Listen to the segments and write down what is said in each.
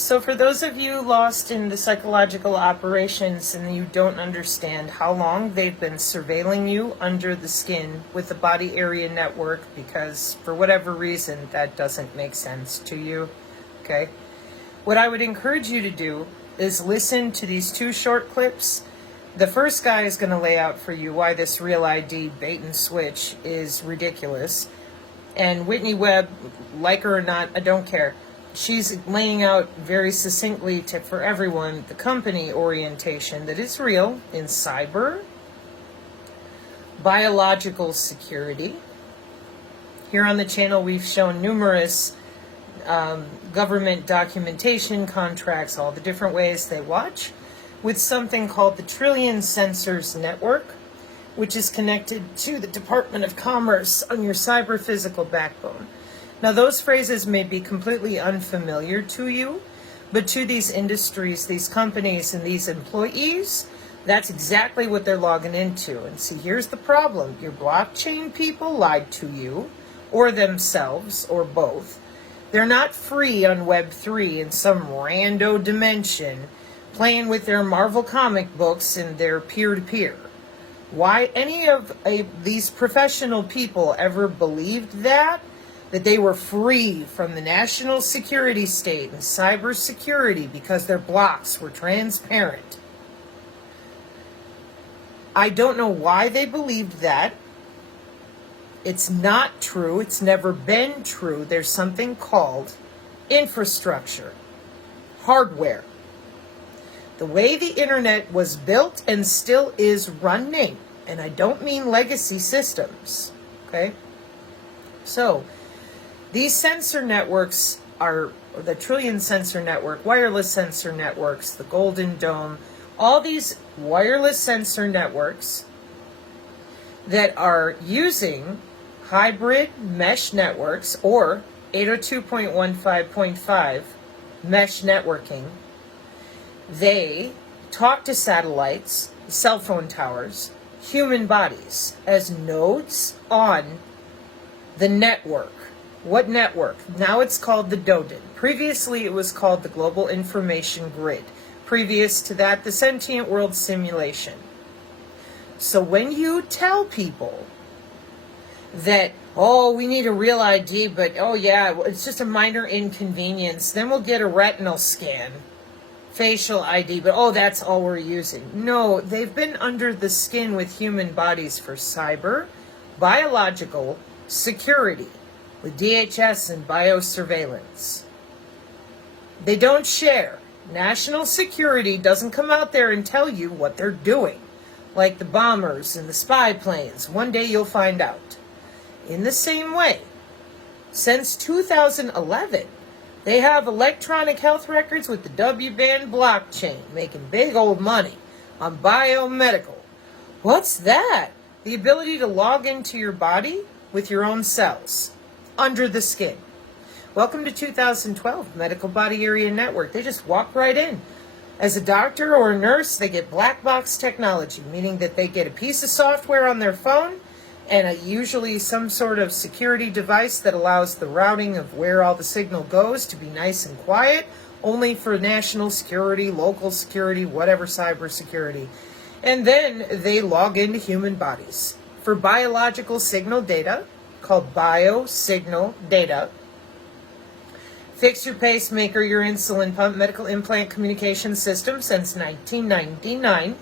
So for those of you lost in the psychological operations and you don't understand how long they've been surveilling you under the skin with the body area network, because for whatever reason that doesn't make sense to you, okay? What I would encourage you to do is listen to these two short clips. The first guy is going to lay out for you why this Real ID bait and switch is ridiculous. And Whitney Webb, like her or not, I don't care. She's laying out very succinctly for everyone the company orientation that is real in cyber, biological security. Here on the channel, we've shown numerous government documentation, contracts, all the different ways they watch, with something called the Trillion Sensors Network, which is connected to the Department of Commerce on your cyber-physical backbone. Now, those phrases may be completely unfamiliar to you, but to these industries, these companies, and these employees, that's exactly what they're logging into. And see, here's the problem. Your blockchain people lied to you, or themselves, or both. They're not free on Web3 in some rando dimension, playing with their Marvel comic books and their peer-to-peer. Why any of these professional people ever believed that they were free from the national security state and cyber security because their blocks were transparent. I don't know why they believed that. It's not true. It's never been true. There's something called infrastructure, hardware. The way the internet was built and still is running, and I don't mean legacy systems, okay? So, these sensor networks are the Trillion Sensor Network, wireless sensor networks, the Golden Dome, all these wireless sensor networks that are using hybrid mesh networks or 802.15.5 mesh networking. They talk to satellites, cell phone towers, human bodies as nodes on the network. What network? Now it's called the DODIN. Previously it was called the Global Information Grid. Previous to that, the Sentient World Simulation. So when you tell people that, oh, we need a real ID, but oh yeah, it's just a minor inconvenience, then we'll get a retinal scan, facial ID, but oh, that's all we're using. No, they've been under the skin with human bodies for cyber, biological, security, with DHS and biosurveillance. They don't share. National security doesn't come out there and tell you what they're doing, like the bombers and the spy planes. One day you'll find out. In the same way, since 2011, they have electronic health records with the W-band blockchain, making big old money on biomedical. What's that? The ability to log into your body with your own cells, under the skin. Welcome to 2012, Medical Body Area Network. They just walk right in. As a doctor or a nurse, they get black box technology, meaning that they get a piece of software on their phone and usually some sort of security device that allows the routing of where all the signal goes to be nice and quiet, only for national security, local security, whatever cyber security. And then they log into human bodies for biological signal data, called biosignal data. Fix your pacemaker, your insulin pump, medical implant communication system since 1999.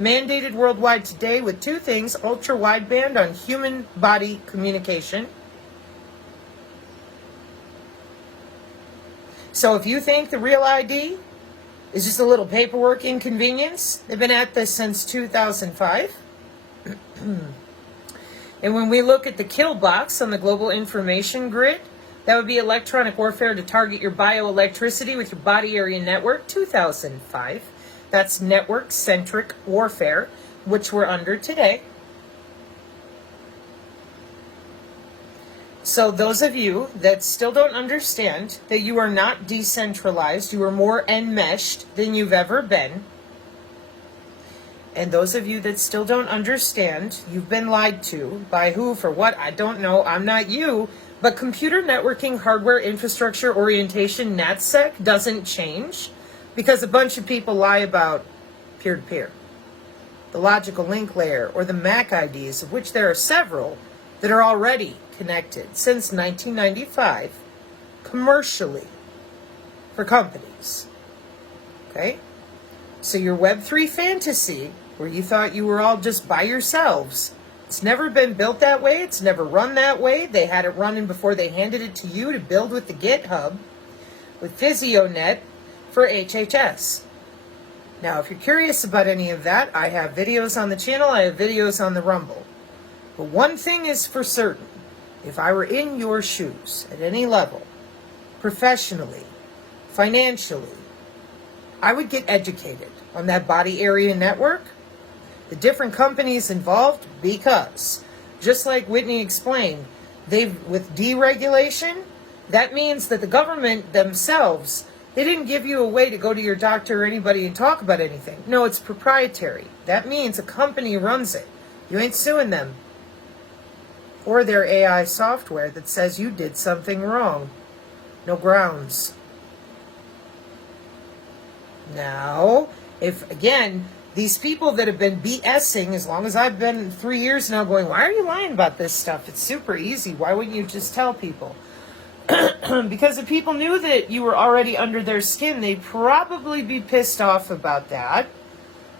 Mandated worldwide today with two things: ultra wideband on human body communication. So if you think the Real ID is just a little paperwork inconvenience, they've been at this since 2005. And when we look at the kill box on the global information grid, that would be electronic warfare to target your bioelectricity with your body area network, 2005. That's network-centric warfare, which we're under today. So those of you that still don't understand that you are not decentralized, you are more enmeshed than you've ever been, and those of you that still don't understand, you've been lied to. By who, for what, I don't know. I'm not you, But computer networking hardware infrastructure orientation, NatSec, doesn't change because a bunch of people lie about peer-to-peer. The logical link layer, or the MAC IDs, of which there are several that are already connected since 1995 commercially for companies. Okay? So your Web3 fantasy, where you thought you were all just by yourselves, it's never been built that way. It's never run that way. They had it running before they handed it to you to build with the GitHub, with PhysioNet for HHS. Now, if you're curious about any of that, I have videos on the channel. I have videos on the Rumble. But one thing is for certain. If I were in your shoes at any level, professionally, financially, I would get educated on that body area network, the different companies involved, because just like Whitney explained, with deregulation, that means that the government themselves, they didn't give you a way to go to your doctor or anybody and talk about anything. No, it's proprietary. That means a company runs it. You ain't suing them. Or their AI software that says you did something wrong. No grounds. Now, if, again, these people that have been BSing, as long as I've been 3 years now going, why are you lying about this stuff? It's super easy. Why wouldn't you just tell people? Because if people knew that you were already under their skin, they'd probably be pissed off about that.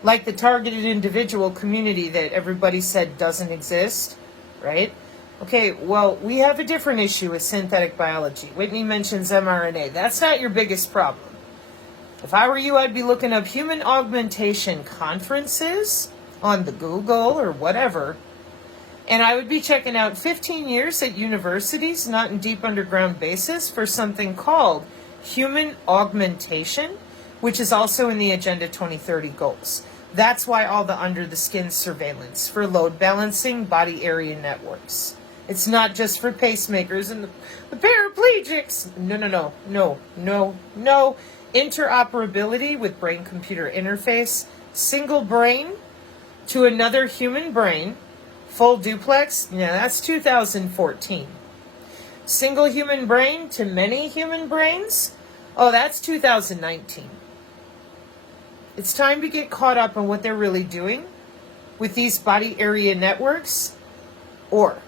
Like the targeted individual community that everybody said doesn't exist, right? Okay, well, we have a different issue with synthetic biology. Whitney mentions mRNA. That's not your biggest problem. If I were you, I'd be looking up human augmentation conferences on the Google or whatever. And I would be checking out 15 years at universities, not in deep underground bases, for something called human augmentation, which is also in the Agenda 2030 goals. That's why all the under-the-skin surveillance for load balancing body area networks. It's not just for pacemakers and the paraplegics. No. Interoperability with brain-computer interface, single brain to another human brain, full duplex, that's 2014. Single human brain to many human brains, that's 2019. It's time to get caught up on what they're really doing with these body area networks, or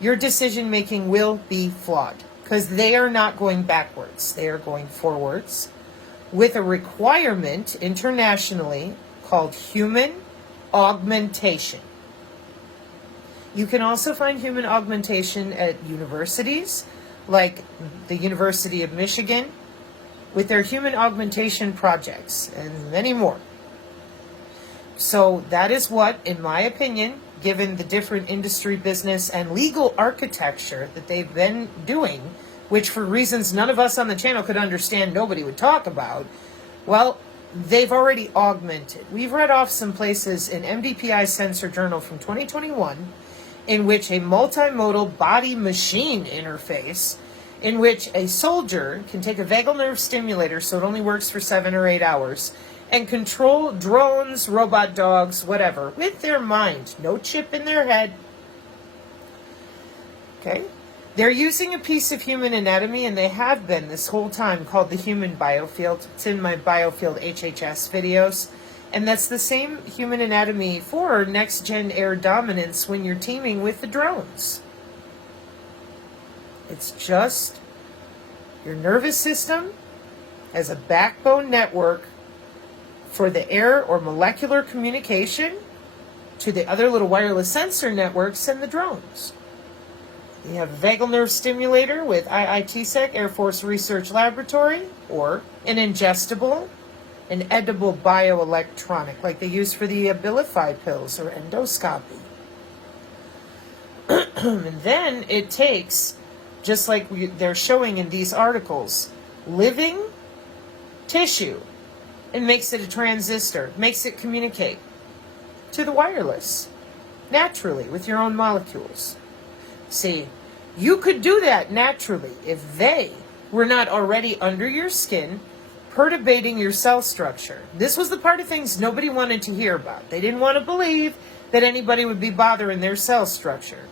your decision making will be flawed because they are not going backwards. They are going forwards with a requirement internationally called human augmentation. You can also find human augmentation at universities, like the University of Michigan, with their human augmentation projects, and many more. So that is what, in my opinion, given the different industry, business, and legal architecture that they've been doing, which for reasons none of us on the channel could understand, nobody would talk about, well, they've already augmented. We've read off some places in MDPI Sensor Journal from 2021, in which a multimodal body-machine interface, in which a soldier can take a vagal nerve stimulator, so it only works for 7 or 8 hours, and control drones, robot dogs, whatever, with their mind. No chip in their head. Okay? They're using a piece of human anatomy, and they have been this whole time, called the human biofield. It's in my biofield HHS videos. And that's the same human anatomy for next-gen air dominance when you're teaming with the drones. It's just your nervous system as a backbone network for the air or molecular communication to the other little wireless sensor networks and the drones. You have a vagal nerve stimulator with IITSEC, Air Force Research Laboratory, or an ingestible, an edible bioelectronic, like they use for the Abilify pills or endoscopy. And then it takes, just like they're showing in these articles, living tissue and makes it a transistor, makes it communicate to the wireless naturally with your own molecules. See, you could do that naturally if they were not already under your skin, perturbating your cell structure. This was the part of things nobody wanted to hear about. They didn't want to believe that anybody would be bothering their cell structure.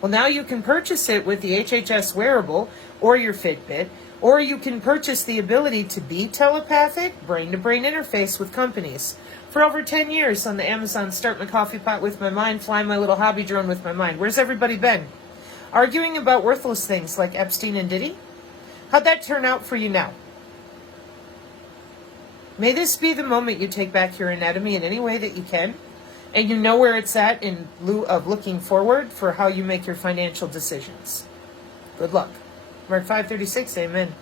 Well, now you can purchase it with the HHS wearable or your Fitbit, or you can purchase the ability to be telepathic, brain-to-brain interface with companies. For over 10 years on the Amazon Start My Coffee Pot with My Mind, Fly My Little Hobby Drone with My Mind. Where's everybody been? Arguing about worthless things like Epstein and Diddy? How'd that turn out for you now? May this be the moment you take back your anatomy in any way that you can, and you know where it's at in lieu of looking forward for how you make your financial decisions. Good luck. Mark 536, amen.